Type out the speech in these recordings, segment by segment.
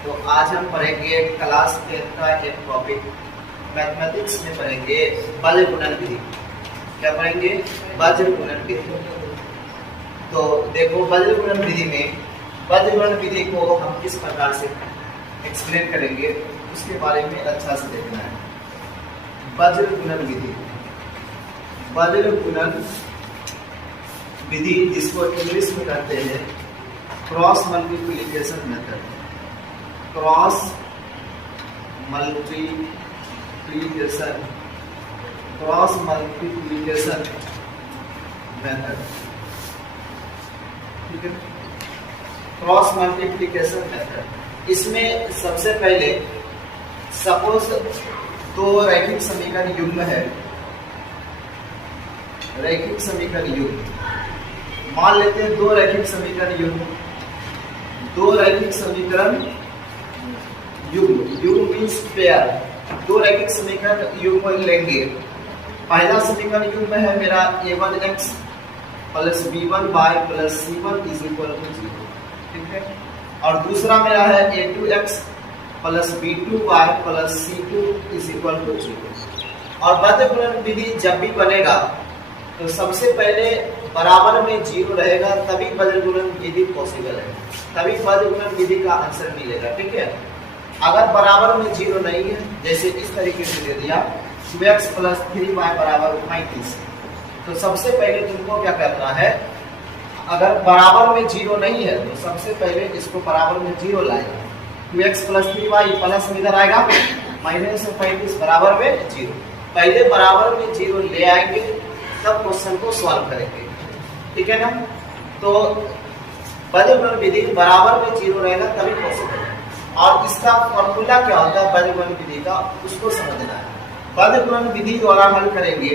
तो आज हम पढ़ेंगे क्लास 10 का एक टॉपिक मैथमेटिक्स में पढ़ेंगे बज्र गुणन विधि। क्या पढ़ेंगे? बज्र गुणन विधि। तो देखो बज्र गुणन विधि में बज्र गुणन विधि को हम किस प्रकार से एक्सप्लेन करेंगे उसके बारे में अच्छा से देखना है। बज्र गुणन विधि, बज्र गुणन विधि जिसको इंग्लिश में कहते हैं cross multiplication method. Cross multiplication, cross multiplication method, ठीक है। क्रॉस मल्टीप्लिकेशन मेथड, इसमें सबसे पहले सपोज दो रैखिक समीकरण युग्म है, रैखिक समीकरण युग्म मान लेते हैं, दो रैखिक समीकरण युग्म, दो रैखिक समीकरण युग्म, युग्म मीन्स पेयर, दो रैखिक समीकरण युग्म लेंगे। पहला समीकरण युग्म है मेरा a1x plus b1y plus c1 is equal to 0, ठीक है। और दूसरा मेरा है a2x plus b2y plus c2 is equal to 0। और बज्र गुणन विधि जब भी बनेगा तो सबसे पहले बराबर में 0 रहेगा, तभी बज्र गुणन विधि पॉसिबल है, तभी बज्र गुणन विधि का आंसर मिलेगा, ठीक है। अगर बराबर में 0 नहीं है, जैसे इस तरीके से दे दिया 2x प्लस 3y बराबर 35, तो सबसे पहले तुमको क्या करना है, अगर बराबर में 0 नहीं है तो सबसे पहले इसको बराबर में 0 लाएगा। 2x प्लस 3y प्लस में इधर आएगा माइनस 35 बराबर में 0, पहले बराबर में 0 ले आएंगे तब क्वेश्चन को सॉल्व करेंगे, ठीक है ना। तो बज्र गुणन विधि बराबर में 0 रहेगा तभी पॉसिबल है। और इसका फॉर्मूला क्या होता है बज्र गुणन विधि का, उसको समझना है। बज्र गुणन विधि द्वारा हल करेंगे,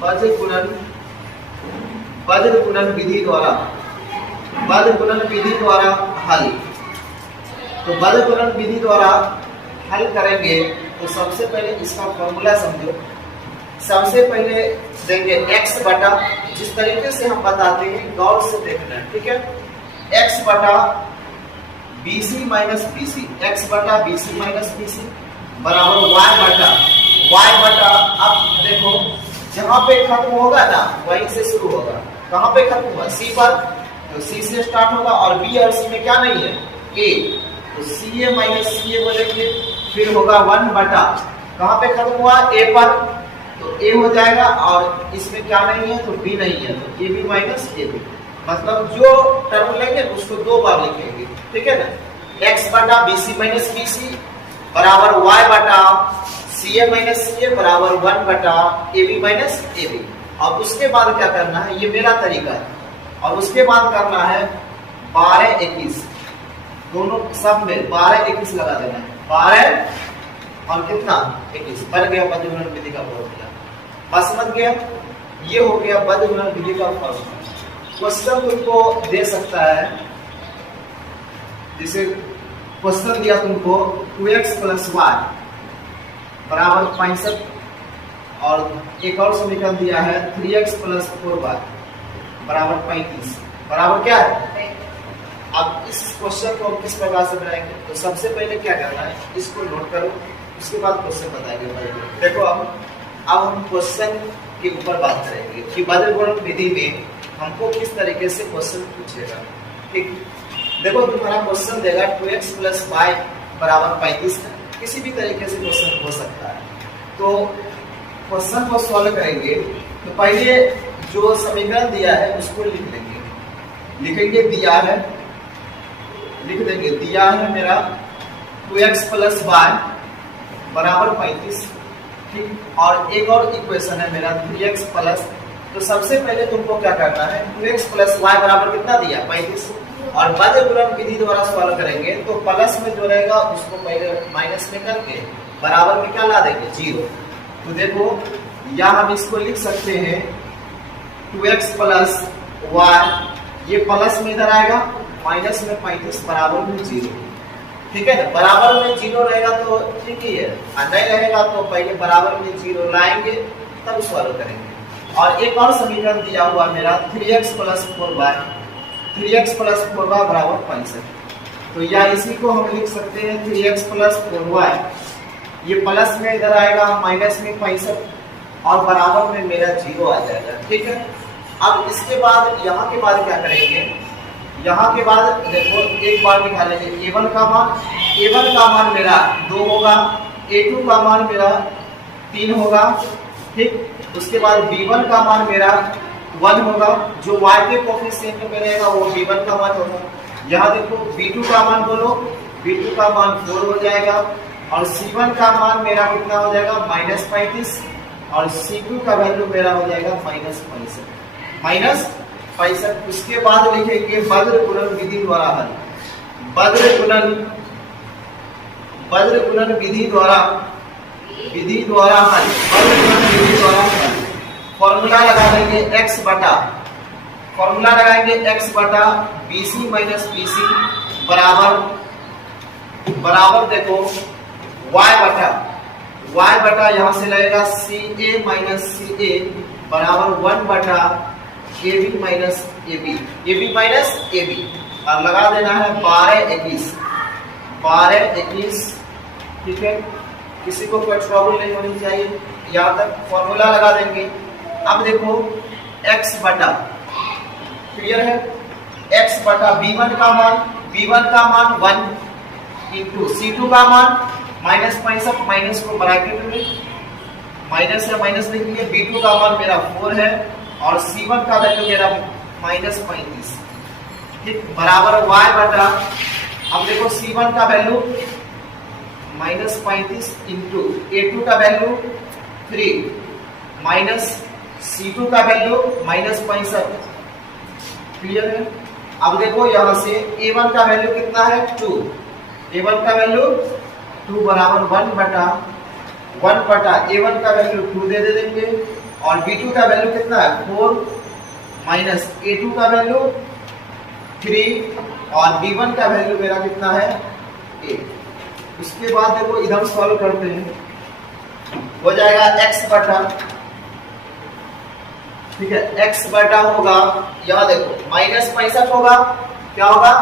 बज्र गुणन विधि द्वारा, बज्र गुणन विधि द्वारा हल। तो बज्र गुणन विधि द्वारा हल करेंगे तो सबसे पहले इसका फॉर्मूला समझो। सबसे पहले देंगे x बटा, जिस तरीके से हम बताते हैं गौर से देखना है, ठीक है। x बटा BC माइनस BC, x बटा BC माइनस BC बराबर y बटा, अब देखो जहां पे खत्म होगा ना वहीं से शुरू होगा। कहां पे खत्म हुआ? C पर, तो C से स्टार्ट होगा और B और C में क्या नहीं है? A, तो CA माइनस CA बोलेंगे, फिर होगा 1 बटा, कहां पे खत्म हुआ? A पर, तो A हो जाएगा और इसमें क्या नहीं है? तो B नहीं है, तो AB माइनस AB, मतलब जो टर्म लेंगे उसको दो बार लिखेंगे, ठीक है ना। x बटा BC माइनस BC बराबर y बटा CA माइनस CA बराबर 1 बटा AB माइनस AB। और उसके बाद क्या करना है, ये मेरा तरीका है, और उसके बाद करना है 12 21, दोनों सब में 12 21 लगा देना है, 12 और कितना 21 बन गया बज्र गुणन विधि का फॉर्मूला। बस समझ गया, ये हो गया बज्र गुणन विधि का फॉर्मूला। क्वेश्चन तुमको दे सकता है, जैसे क्वेश्चन दिया तुमको 2x प्लस y बराबर 65, और एक और समीकरण दिया है 3x प्लस 4y बराबर 35 बराबर क्या है। अब इस क्वेश्चन को किस प्रकार से बनाएंगे, तो सबसे पहले क्या करना है, इसको नोट करो, उसके बाद क्वेश्चन बताएंगे। देखो अब हम क्वेश्चन के ऊपर बात करेंगे कि बज्र गुणन विधि में हमको किस तरीके से क्वेश्चन पूछेगा, ठीक। देखो तुम्हारा क्वेश्चन देगा 2x प्लस y बराबर 35 है, किसी भी तरीके से क्वेश्चन हो सकता है। तो क्वेश्चन को सॉल्व करेंगे तो पहले जो समीकरण दिया है उसको लिख लेंगे, लिखेंगे दिया है, लिख देंगे दिया है मेरा 2x प्लस y बराबर 35, ठीक। और एक और इक्वेशन है मेरा 3x प्लस, तो सबसे पहले तुमको क्या करना है, 2x प्लस y बराबर कितना दिया 35, और बज्र गुणन विधि द्वारा सॉल्व करेंगे तो प्लस में जो रहेगा उसको पहले माइनस में करके बराबर में क्या ला देंगे 0। तो देखो यहाँ हम इसको लिख सकते हैं 2x प्लस y, ये प्लस में इधर आएगा माइनस में 35 बराबर में 0, ठीक है ना। बराबर में 0 रहेगा तो ठीक ही है, और नहीं रहेगा तो पहले बराबर में 0 लाएंगे तब सॉल्व करेंगे। और एक और समीकरण दिया हुआ मेरा 3x plus 4y, 3x plus 4y बराबर 65, तो या इसी को हम लिख सकते हैं 3x प्लस 4y। ये प्लस में इधर आएगा, माइनस में 65 और बराबर में मेरा 0 आ जाएगा। ठीक है, अब इसके बाद यहाँ के बाद क्या करेंगे, यहाँ के बाद देखो एक बार निकालेंगे a1 का मान मेरा 2 होगा, a2 का मान मेरा 3 होगा। ठीक, उसके बाद b1 का मान मेरा 1 होगा, जो y के कोफिशिएंट में रहेगा वो b1 का मान होगा। यहाँ देखो b2 का मान बोलो, b2 का मान 4 हो जाएगा और c1 का मान मेरा कितना हो जाएगा -35 और c2 का वैल्यू मेरा हो जाएगा -65। उसके बाद लिखेंगे बद्र गुणन विधि द्वारा हल। बद्र गुणन विधि द्वारा हल। फॉर्मूला लगा देंगे फॉर्मूला लगाएंगे x बटा BC माइनस BC बराबर देखो y बटा यहाँ से लगेगा CA माइनस CA बराबर 1 बटा AB minus AB minus AB और लगा देना है 12 21। ठीक है, किसी को कोई ट्रबल नहीं होनी चाहिए, यहाँ तक फॉर्मूला लगा देंगे। अब देखो x बटा, क्लियर है, x बटा b1 का मान 1 इंटू c2 का मान -65, माइनस को ब्रैकेट में माइनस या माइनस लिखेंगे, b2 का मान मेरा 4 है और c1 का वैल्यू मेरा -35। ठीक, बराबर y बटा, अब देखो c1 का वैल्यू -35 इंटू a2 का वैल्यू 3 माइनस c2 का वैल्यू -65। क्लियर है, अब देखो यहाँ से a1 का वैल्यू कितना है 2, a1 का वैल्यू 2 बराबर 1 बटा a1 का वैल्यू 2 दे देंगे और b2 का वैल्यू कितना है 4 माइनस a2 का वैल्यू 3 और b1 का वैल्यू मेरा कितना है 8। उसके बाद देखो इधर सॉल्व करते हैं, हो जाएगा x बटा, ठीक है, x बटा होगा, यहाँ देखो -65 होगा, क्या होगा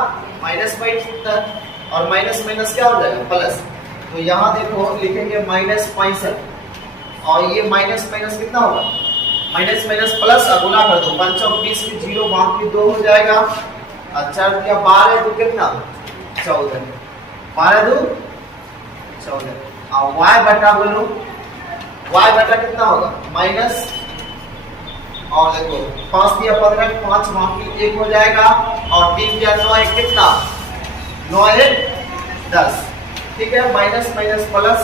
-65 और माइनस माइनस क्या हो जाएगा प्लस, तो यहाँ देखो लिखेंगे -65 और ये माइनस माइनस कितना होगा माइनस माइनस प्लस, गुना कर दो 5 और 20 की 0 बाकी 2 हो जाएगा। अच्छा क्या 12 तो कितना 14, 12 2 14 और y बटा बोलो, y बटा कितना होगा माइनस, और देखो 5 दिया 15, 5 बाकी 1 हो जाएगा और 3 दिया 9 1 कितना 9 1 10। ठीक है, माइनस माइनस प्लस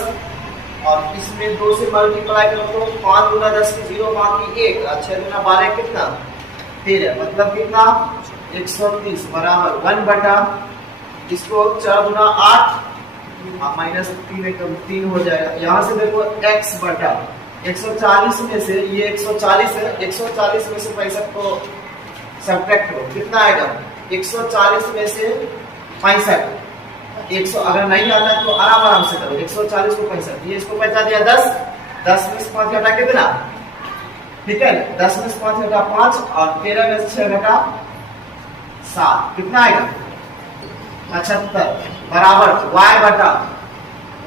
और इसमें 2 से मल्टीप्लाई करो तो 5 गुना 10 की 0 बाकी 1 और 6 गुना 12 कितना 13, मतलब कितना 130 बराबर 1 बटा, इसको 4 गुना 8 माइनस 3 एकदम 3 हो जाएगा। यहाँ से देखो x बटा 140 में से, ये 140 है, 140 में से 65 को सब्ट्रैक्ट करो, कितना आएगा 140 में से 65, 100 अगर नहीं आता है तो आराम से करो, 140 को 65, ये इसको बचा दिया 10, 10 में से 5 घटा कितना, ठीक है, 10 में से 5 घटा 5 और 13 में से 6 घटा 7, कितना आएगा 75 बराबर y बटा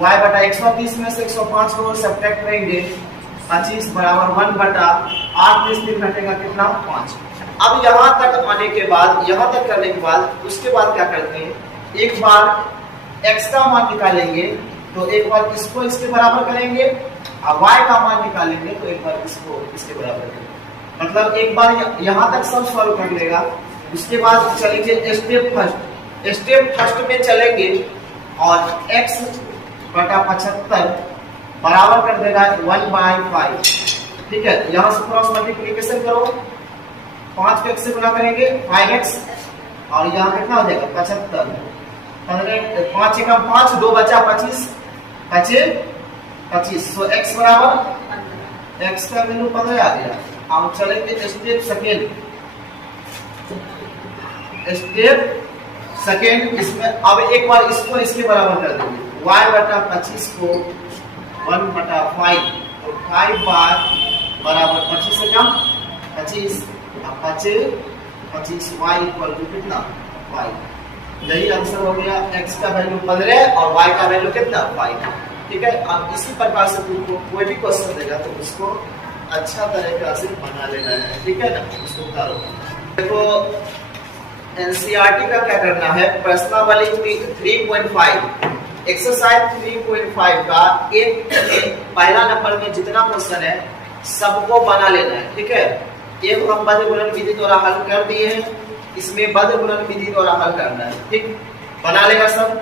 130 में से 105 को सब्ट्रैक्ट करेंगे 25 बराबर 1 बटा 8 में से 3 घटेगा कितना 5। अब यहाँ तक आने के बाद, यहाँ तक करने के बाद उसके बाद क्या करते हैं, एक बार x का मान निकालेंगे तो एक बार इसको इसके बराबर करेंगे और y का मान निकालेंगे तो एक बार इसको इसके बराबर करेंगे, मतलब एक बार यहाँ तक सब सॉल्व कर लेगा। उसके बाद चलेंगे स्टेप फर्स्ट में चलेंगे और x बटा 75 बराबर कर देगा 1/5। ठीक है, यहाँ से क्रॉस मल्टीप्लिकेशन करो, 5 को x से गुना करेंगे 5x और यहाँ कितना हो जाएगा 75, 5 एकम 5, 2 बचा 25, 25, तो x बराबर x का वैल्यू 15 आ गया। अब चलेंगे स्टेप सेकेंड, इसमें अब एक बार इसको इसके बराबर कर देंगे, y बटा 25 को 1 बटा 5, तो 5 बार बराबर 25 से कम 25, 25 y इक्वल टू कितना 5। यही आंसर हो गया। x का वैल्यू 15 और y का वैल्यू कितना 5। ठीक है, अब इसी प्रकार से तुमको कोई भी क्वेश्चन देगा तो उसको अच्छा तरीका से बना लेना है। ठीक है ना, उसको उतारो। देखो एनसीईआरटी का क्या करना है, प्रश्नावली 3.5 एक्सरसाइज 3.5 का एक पहला नंबर में जितना क्वेश्चन है सबको बना लेना है। ठीक है, एक हम बद्ध गुणन विधि द्वारा हल कर दिए हैं, इसमें बद्ध गुणन विधि द्वारा हल करना है। ठीक, बना लेगा सब।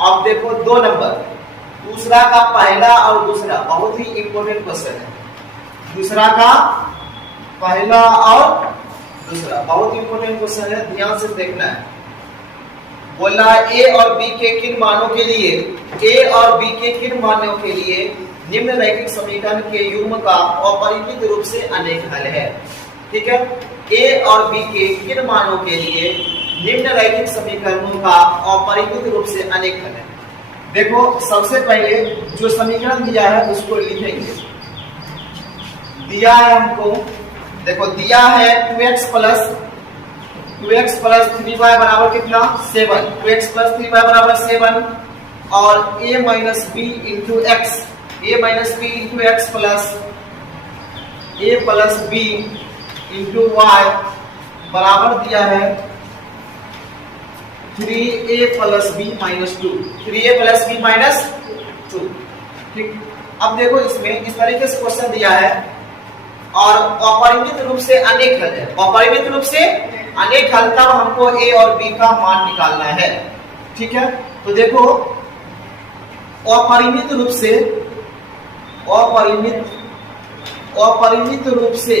अब देखो 2 नंबर, दूसरा का पहला और दूसरा बहुत ही इंपॉर्टेंट क्वेश्चन है। दूसरा का पहला और दूसरा बहुत इंपॉर्टेंट क्वेश्चन है, ध्यान से देखना है। बोला ए और बी के किन मानों के लिए, ए और बी के किन मानों के लिए निम्न रैखिक समीकरण के युग्म का अपरिमित रूप से अनेक हल है। ठीक है, ए और बी के किन मानों के लिए निम्न रैखिक समीकरणों का अपरिमित रूप से अनेक हल है। देखो सबसे पहले जो समीकरण दिया है उसको लिखेंगे। दिया है हमको, देखो दिया है 2x प्लस 3y बराबर कितना 7, 2x प्लस 3y बराबर 7 और a minus B into x, a minus B into x plus a plus B into y बराबर दिया है 3a plus B minus 2, 3a plus B minus 2। ठीक, अब देखो इसमें इस तरीके से क्वेश्चन दिया है और अपरिमित रूप से अनेक हल है। अपरिमित रूप से अनेक हल तब हमको a और b का मान निकालना है। ठीक है, तो देखो अपरिमित रूप से अपरिमित रूप से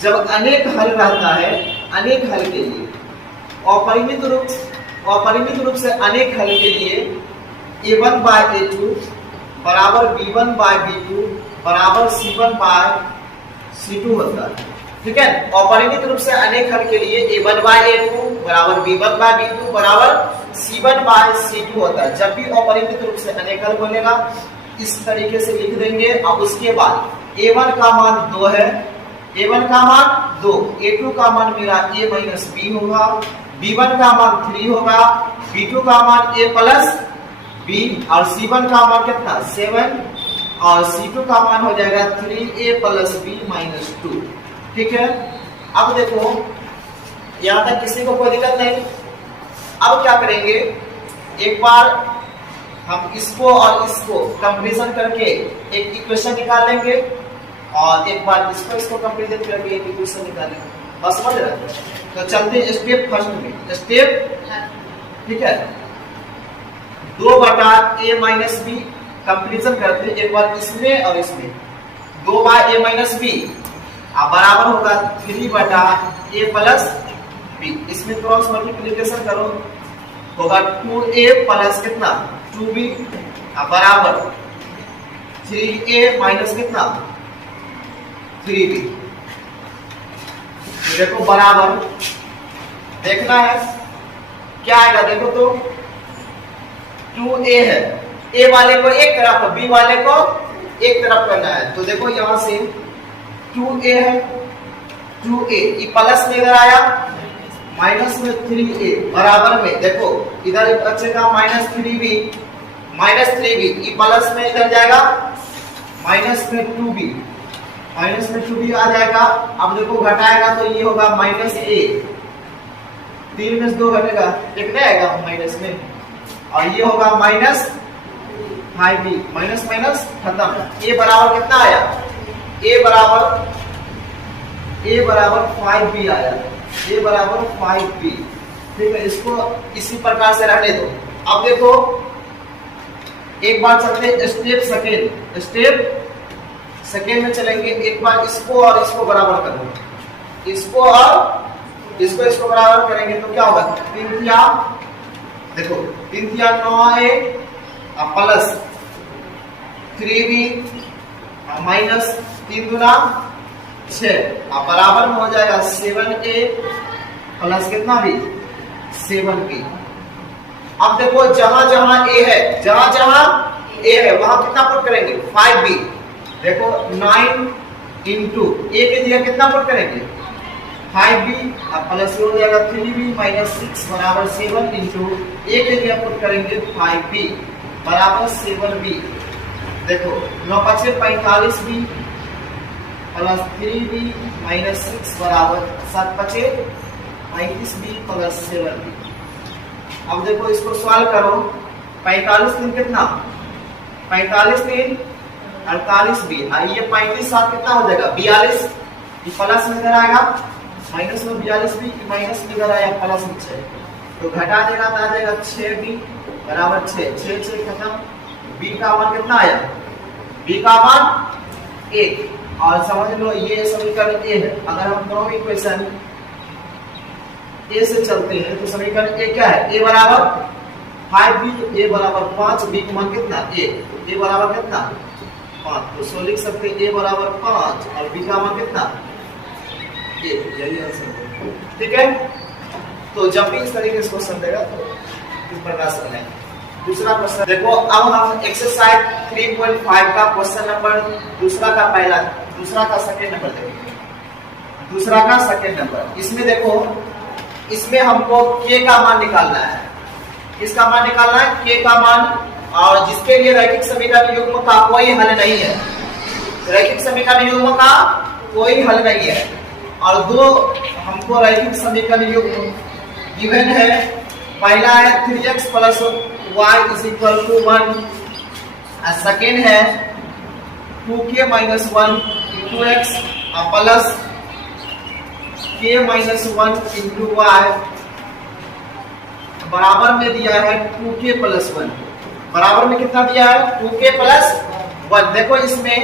जब अनेक हल रहता है, अनेक हल के लिए अपरिमित रूप से अनेक हल के लिए a1 बाय a2 बराबर b1 बाय b2 बराबर c1 बाय c2 होता है। ठीक है, अपरिमित रूप से अनेक हल के लिए a1 बाय a2 बराबर b1 बाय b2 बराबर c1 बाय c2 होता है। जब भी अपरिमित रूप से अनेक हल बोलेगा इस तरीके से लिख देंगे। अब उसके बाद a1 का मान 2 है, a1 का मान 2, a2 का मान मेरा a माइनस b होगा, b1 का मान 3 होगा, b2 का मान a प्लस b और c1 का मान कितना 7 और c2 का मान हो जाएगा 3a प्लस b माइनस 2। ठीक है, अब देखो यहाँ तक किसी को कोई दिक्कत नहीं। अब क्या करेंगे, एक बार हम इसको और इसको कंपैरिजन करके एक इक्वेशन निकाल लेंगे और एक बार इसको कंपैरिजन करके एक इक्वेशन निकालेंगे। बस समझ रहे हैं? तो चलते हैं स्टेप फर्स्ट में। स्टेप ठीक है, 2 बटा a माइनस बी कंपैरिजन करते हैं एक बार इसमें और इसमें। 2 बाय a माइनस बी बराबर होगा 3 बटा a प्लस बी। इसमें क्रॉस मल्टीप्लिकेशन करो, होगा 2a प्लस कितना 2b बराबर 3a माइनस कितना 3b। देखो बराबर देखना है क्या आएगा। देखो तो 2a है, a वाले को एक तरफ b वाले को एक तरफ करना है। तो देखो यहां से 2a है, 2a ये प्लस में इधर आया, माइनस में 3a बराबर में देखो इधर बचेगा माइनस 3b, ये प्लस में इधर जाएगा माइनस में 2b, माइनस में 2b आ जाएगा। अब देखो घटाएगा तो ये होगा माइनस a, 3 में से 2 घटेगा, एक नहीं आएगा माइनस में, और ये होगा माइनस 5b, माइनस माइनस खत्म। a बराबर कितना आया, a बराबर 5b आया, a बराबर 5b। ठीक है, इसको इसी प्रकार से रहने दो। अब देखो एक बार चलते स्टेप सेकेंड में चलेंगे। एक बार इसको और इसको बराबर करो, इसको और इसको बराबर करेंगे तो क्या होगा 3 या देखो 3 या 9a प्लस 3b माइनस 3 दूना 6 बराबर में हो जाएगा 7a प्लस कितना भी 7b। अब देखो जहां जहां a है वहां कितना पुट करेंगे 5b। देखो 9 इंटू a की जगह कितना पुट करेंगे 5b प्लस हो जाएगा 3b माइनस 6 बराबर 7 इंटू ए के लिए पुट करेंगे 5b बराबर 7b। देखो 9 5 45b प्लस 3b माइनस 6 बराबर 7 5 35b प्लस 7b। अब देखो इसको सॉल्व करो। 45 3 कितना 45 3 48b और ये 35 7 कितना हो जाएगा 42। ये प्लस में इधर आएगा माइनस में 42b माइनस में इधर आया प्लस में 6 तो घटा देगा तो आ जाएगा 6b बराबर 6 6 6 खत्म। b का मान कितना आया b का मान 1 और समझ लो ये समीकरण a है। अगर हम दोनों इक्वेशन a से चलते हैं तो समीकरण a क्या है a बराबर 5b तो a बराबर 5 b का मान कितना a बराबर कितना 5 तो सो लिख सकते हैं a बराबर 5 और b का मान कितना यही आंसर है। ठीक है तो जब भी इस तरीके से क्वेश्चन देगा तो इस प्रकार से बनाएं। दूसरा क्वेश्चन देखो अब हम एक्सरसाइज 3.5 का क्वेश्चन नंबर दूसरा का सेकंड नंबर देखेंगे। दूसरा का सेकंड नंबर इसमें देखो इसमें हमको k का मान निकालना है। किसका मान निकालना है k का मान और जिसके लिए रैखिक समीकरण युग्म का कोई हल नहीं है। रैखिक समीकरण युग्म का कोई हल नहीं है और दो हमको रैखिक समीकरण युग्म गिवन है। पहला है 3x plus y is equal to 1 और सेकेंड है 2k minus 1 into x plus k minus 1 into y बराबर में दिया है 2k प्लस 1। बराबर में कितना दिया है 2k प्लस 1। देखो इसमें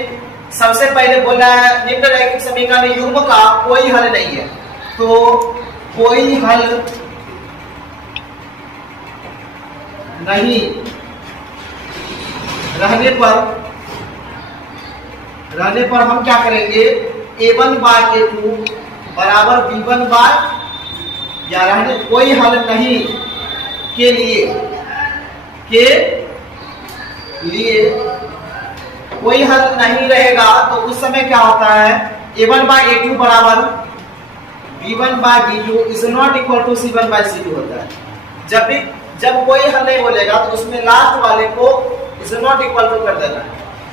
सबसे पहले बोला है निम्न रैखिक समीकरण युग्म का कोई हल नहीं है तो कोई हल नहीं रहने पर हम क्या करेंगे a1 बाय a2 बराबर b1 बाय या रहने कोई हल नहीं के लिए कोई हल नहीं रहेगा तो उस समय क्या होता है a1 बाय a2 बराबर b1 by b2 is not equal to c1 by c2 होता है। जब कोई हल नहीं बोलेगा तो उसमें लास्ट वाले को इज नॉट इक्वल टू कर देना है।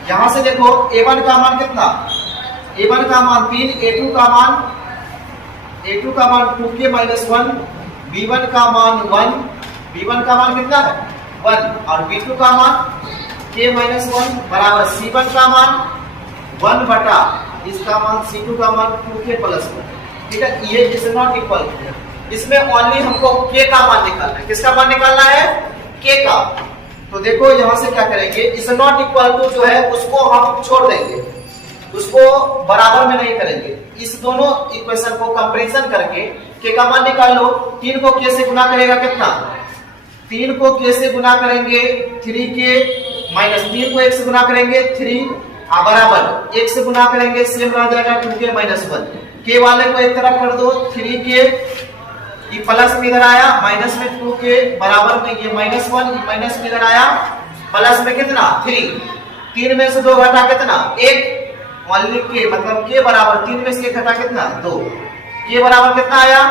यहां से देखो a1 का मान कितना a1 का मान 3 a2 का मान 2k माइनस 1 b1 का मान 1 b1 का मान कितना है 1 और b2 का मान k माइनस 1 बराबर c1 का मान 1 बटा इसका मान c2 का मान 2k प्लस 1। ठीक है ये इज नॉट इक्वल। इसमें ओनली हमको k का मान निकालना है। किसका मान निकालना है k का। तो देखो यहां से क्या करेंगे इज नॉट इक्वल टू जो है उसको हम छोड़ देंगे उसको बराबर में नहीं करेंगे। इस दोनों इक्वेशन को कंपैरिजन करके k का मान निकाल लो। 3 को k से गुना करेगा कितना 3 को k से गुना करेंगे 3k माइनस 3 को 1 से गुना करेंगे 3 बराबर 1 से गुना करेंगे सेम रह जाएगा 2k माइनस 1। k वाले को एक तरफ कर दो 3k ये प्लस में इधर आया माइनस में 2k बराबर में ये माइनस 1 ये माइनस में इधर आया प्लस में कितना 3 में से 2 घटा कितना 1 ओनली k मतलब k बराबर 3 में से 1 घटा कितना 2 k बराबर कितना आया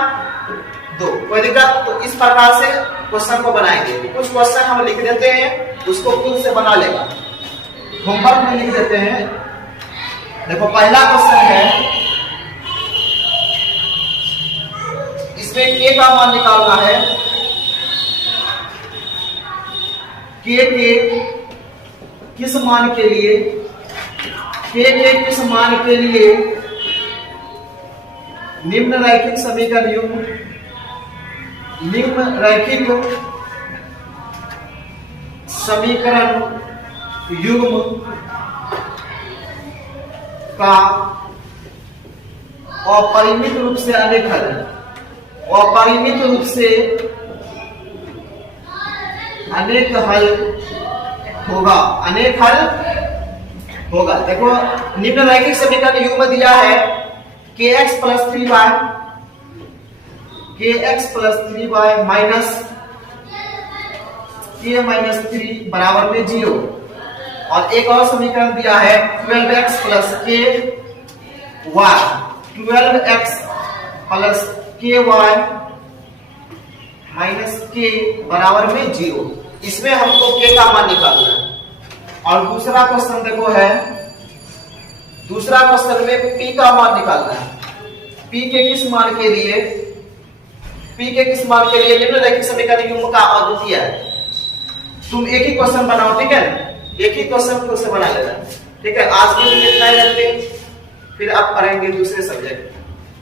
2। कोई दिक्कत। तो इस प्रकार से क्वेश्चन को बनाएंगे। कुछ क्वेश्चन हम लिख देते हैं उसको खुद से बना लेगा। होमवर्क में लिख देते हैं। देखो पहला क्वेश्चन है इसमें k का मान निकालना है। k के किस मान के लिए निम्न रैखिक समीकरण युग्म का अपरिमित रूप से अनेक हल होगा। देखो निम्न रैखिक समीकरण युग्म दिया है kx plus 3y minus k minus 3 बराबर में 0 और एक और समीकरण दिया है 12x plus k y 12x plus के वाई माइनस के बराबर में 0। इसमें हमको के का मान निकालना है। और दूसरा क्वेश्चन देखो है, दूसरा क्वेश्चन में पी का मान निकालना है। पी के किस मान के लिए, पी के किस मान के लिए निम्नलिखित समीकरण युग्म का अद्वितीय है। तुम एक ही क्वेश्चन बनाओ, ठीक है, एक ही क्वेश्चन खुद से बना लेना, ठीक है। आज के लिए इतना ही रखते हैं, फिर आप पढ़ेंगे दूसरे सब्जेक्ट।